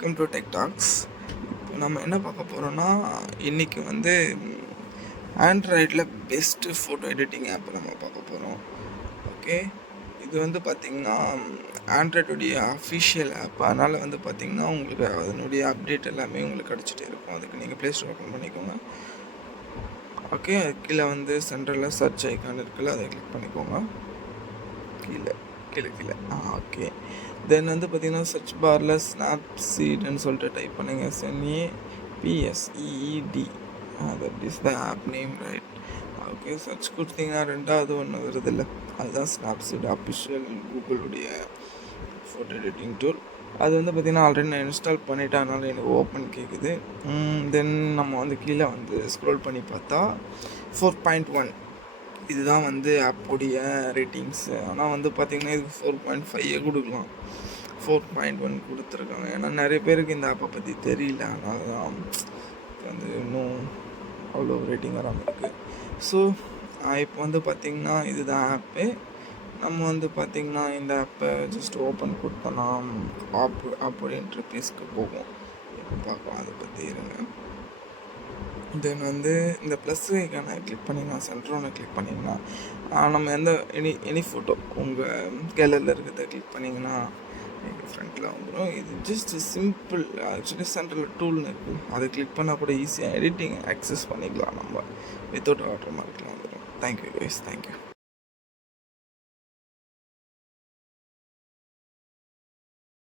Welcome to tech tax. இப்போ நம்ம என்ன பார்க்க போகிறோன்னா, இன்றைக்கி வந்து ஆண்ட்ராய்டில் பெஸ்ட்டு ஃபோட்டோ எடிட்டிங் ஆப் நம்ம பார்க்க போகிறோம். ஓகே, இது வந்து பார்த்திங்கன்னா ஆண்ட்ராய்டுடைய அஃபிஷியல் ஆப். அதனால் வந்து பார்த்திங்கன்னா உங்களுக்கு அதனுடைய அப்டேட் எல்லாமே உங்களுக்கு கிடச்சிட்டே இருக்கும். அதுக்கு நீங்கள் ப்ளே ஸ்டோர் ஓப்பன் பண்ணிக்கோங்க. ஓகே, கீழே வந்து சென்டரில் சர்ச் ஐக்கான் இருக்குல்ல, அதை கிளிக் பண்ணிக்கோங்க. கீழே ஓகே. தென் வந்து பார்த்திங்கன்னா சர்ச் பாரில் ஸ்னாப்சீடுன்னு சொல்லிட்டு டைப் பண்ணுங்க. SNAPSEED, that is the app name, right? Okay, search கொடுத்தீங்கன்னா ரெண்டாவது ஒன்று வருதில்ல, அதுதான் ஸ்னாப்சீட் அஃபிஷியல் கூகுளுடைய ஃபோட்டோ எடிட்டிங் டூல். அது வந்து பார்த்திங்கன்னா ஆல்ரெடி நான் இன்ஸ்டால் பண்ணிவிட்டேன், அதனால் எனக்கு ஓப்பன் கேட்குது. தென் நம்ம வந்து கீழே வந்து ஸ்க்ரோல் பண்ணி பார்த்தா 4.1 இதுதான் வந்து ஆப்போடைய ரேட்டிங்ஸு. ஆனால் வந்து பார்த்திங்கன்னா இதுக்கு 4.5 கொடுக்கலாம், 4.1 கொடுத்துருக்காங்க. ஏன்னா நிறைய பேருக்கு இந்த ஆப்பை பற்றி தெரியல, அதனால தான் வந்து இன்னும் அவ்வளோ ரேட்டிங் வராமல் இருக்குது. ஸோ இப்போ வந்து பார்த்திங்கன்னா இதுதான் ஆப்பு. நம்ம வந்து பார்த்திங்கன்னா இந்த ஆப்பை ஜஸ்ட் ஓப்பன் கொடுத்தோன்னா ஆப்போடைய இன்டர்ஃபேஸ்க்கு போகும். இப்போ பார்க்கலாம், அதை பற்றி இருங்க. தென் வந்து இந்த ப்ளஸ் ஐக்கானை கிளிக் பண்ணிங்கன்னா, சென்டரோனை கிளிக் பண்ணிங்கன்னா நம்ம எந்த எனி ஃபோட்டோ உங்கள் கேலரியில் இருக்கிறத கிளிக் பண்ணிங்கன்னா எங்கள் ஃப்ரண்ட்டில் வந்துடும். இது ஜஸ்ட் சிம்பிள். ஆக்சுவலி சென்டரில் டூல்னு இருக்குது, அதை கிளிக் பண்ணால் கூட ஈஸியாக எடிட்டிங் ஆக்சஸ் பண்ணிக்கலாம். நம்ம வித்தவுட் வாட்டர் மார்க்லாம் வந்துடும். Thank you guys, thank you.